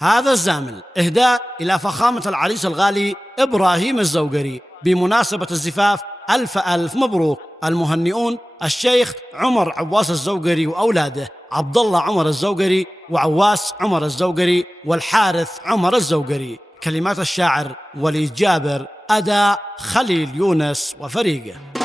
هذا الزامل إهداء إلى فخامة العريس الغالي إبراهيم الزوقري بمناسبة الزفاف. ألف مبروك. المهنئون الشيخ عمر عواس الزوقري وأولاده عبد الله عمر الزوقري وعواس عمر الزوقري والحارث عمر الزوقري. كلمات الشاعر وليد جابر، أداء خليل يونس وفريقه.